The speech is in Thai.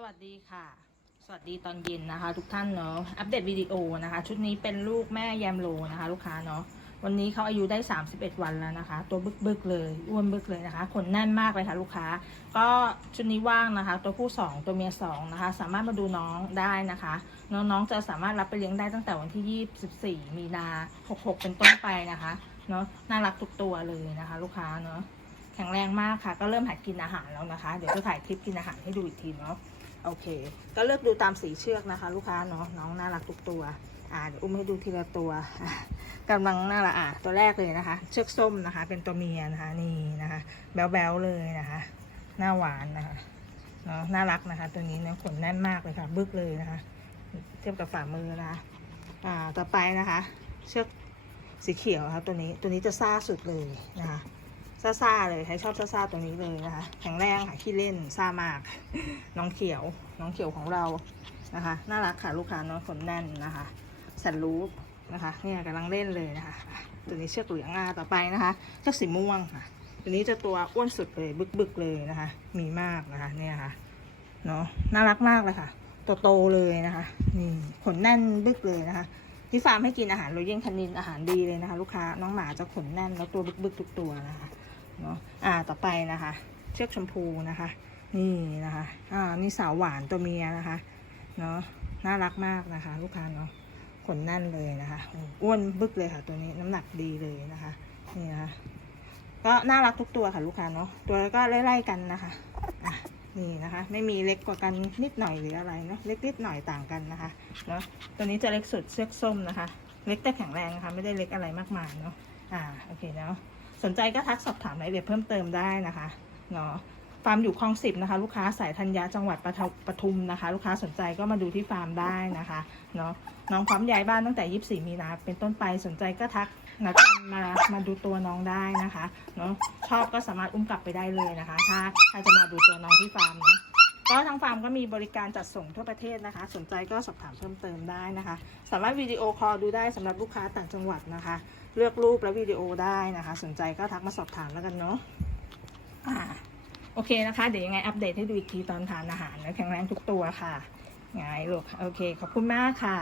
สวัสดีค่ะ สวัสดีตอนเย็นนะคะ ทุกท่านเนาะอัปเดตวิดีโอนะคะ ชุดนี้เป็นลูกแม่แยมโลนะคะ ลูกค้าเนาะวันนี้เขาอายุได้ 31 วันแล้วนะคะ ตัวบึกบึกเลยอ้วนบึกเลยนะคะขนแน่นมากเลยค่ะ ลูกค้า ก็ชุดนี้ว่างนะคะ ตัวผู้ 2 ตัวเมีย2นะคะ สามารถมาดูน้องได้นะคะ น้องๆจะสามารถรับไปเลี้ยงได้ตั้งแต่วันที่ 24 มีนา 66 เป็นต้นไปนะคะเนาะน่ารักทุกตัวเลยนะคะ ลูกค้าเนาะแข็งแรงมากค่ะ ก็เริ่มหัดกินอาหารแล้วนะคะ เดี๋ยวจะถ่ายคลิปกินอาหารให้ดูอีกทีเนาะ โอเค ก็เลือกดูตามสีเชือกนะคะ ลูกค้าเนาะน้องน่ารักทุกตัว อ่าเดี๋ยวอุ้มให้ดูทีละตัวกำลังน่ารักอะตัวแรกเลยนะคะ เชือกส้มนะคะ เป็นตัวเมียนะคะนี่นะคะ แบ๊วๆเลยนะคะ หน้าหวานนะคะเนาะน่ารักนะคะ ตัวนี้เนาะขนแน่นมากเลยค่ะ บึกเลยนะคะ เทียบกับฝ่ามือนะคะอ่าต่อไปนะคะ เชือกสีเขียวครับตัวนี้ตัวนี้จะซ่าสุดเลยนะคะ ซ่าๆเลยใครชอบซ่าๆตัวนี้เลยนะคะ แข็งแรงค่ะขี้เล่นซ่ามาก น้องเขียว น้องเขียวของเรานะคะ น่ารักค่ะลูกค้าน้องขนแน่นนะคะสันรูปนะคะเนี่ยกำลังเล่นเลยนะคะ ตัวนี้เชือกเหลืองอะต่อไปนะคะเชือกสีม่วงค่ะ ตัวนี้จะตัวอ้วนสุดเลยบึกๆเลยนะคะ มีมากนะคะเนี่ยค่ะเนาะน่ารักมากเลยค่ะตัวโตเลยนะคะนี่ขนแน่นบึกเลยนะคะที่ฟาร์มให้กินอาหารโรยเยนคานินอาหารดีเลยนะคะ ลูกค้าน้องหมาจะขนแน่นแล้วตัวบึกๆทุกตัวนะคะ เนาะอ่าต่อไปนะคะ เชือกชมพูนะคะ นี่นะคะอ่านี่สาวหวานตัวเมียนะคะเนาะน่ารักมากนะคะ ลูกค้าเนาะขนแน่นเลยนะคะอ้วนบึกเลยค่ะ ตัวนี้น้ำหนักดีเลยนะคะนี่นะคะก็น่ารักทุกตัวค่ะลูกค้าเนาะตัวก็ไล่ๆกันนะคะอะนี่นะคะ ไม่มีเล็กกว่ากันนิดหน่อยหรืออะไรเนาะเล็กนิดหน่อยต่างกันนะคะเนาะตัวนี้จะเล็กสุดเชือกส้มนะคะ เล็กแต่แข็งแรงนะคะ ไม่ได้เล็กอะไรมากมายเนาะอ่าโอเคเนาะ สนใจก็ทักสอบถามรายละเอียดเพิ่มเติมได้นะคะเนาะฟาร์มอยู่คลองสิบนะคะ ลูกค้าสายธัญญาจังหวัดปทุมนะคะ ลูกค้าสนใจก็มาดูที่ฟาร์มได้นะคะเนาะน้องพร้อมย้ายบ้านตั้งแต่ 24 มีนาเป็นต้นไปสนใจก็ทักนัดกันมามาดูตัวน้องได้นะคะเนาะชอบก็สามารถอุ้มกลับไปได้เลยนะคะ ถ้าใครจะมาดูตัวน้องที่ฟาร์มเนาะ ก็ทางฟาร์มก็มีบริการจัดส่งทั่วประเทศนะคะ สนใจก็สอบถามเพิ่มเติมได้นะคะ สามารถวิดีโอคอลดูได้สำหรับลูกค้าต่างจังหวัดนะคะ เลือกรูปและวิดีโอได้นะคะ สนใจก็ทักมาสอบถามแล้วกันเนาะอ่าโอเคนะคะ เดี๋ยวยังไงอัปเดตให้ดูอีกทีตอนทานอาหารนะแข็งแรงทุกตัวค่ะไงลูกโอเค ขอบคุณมากค่ะ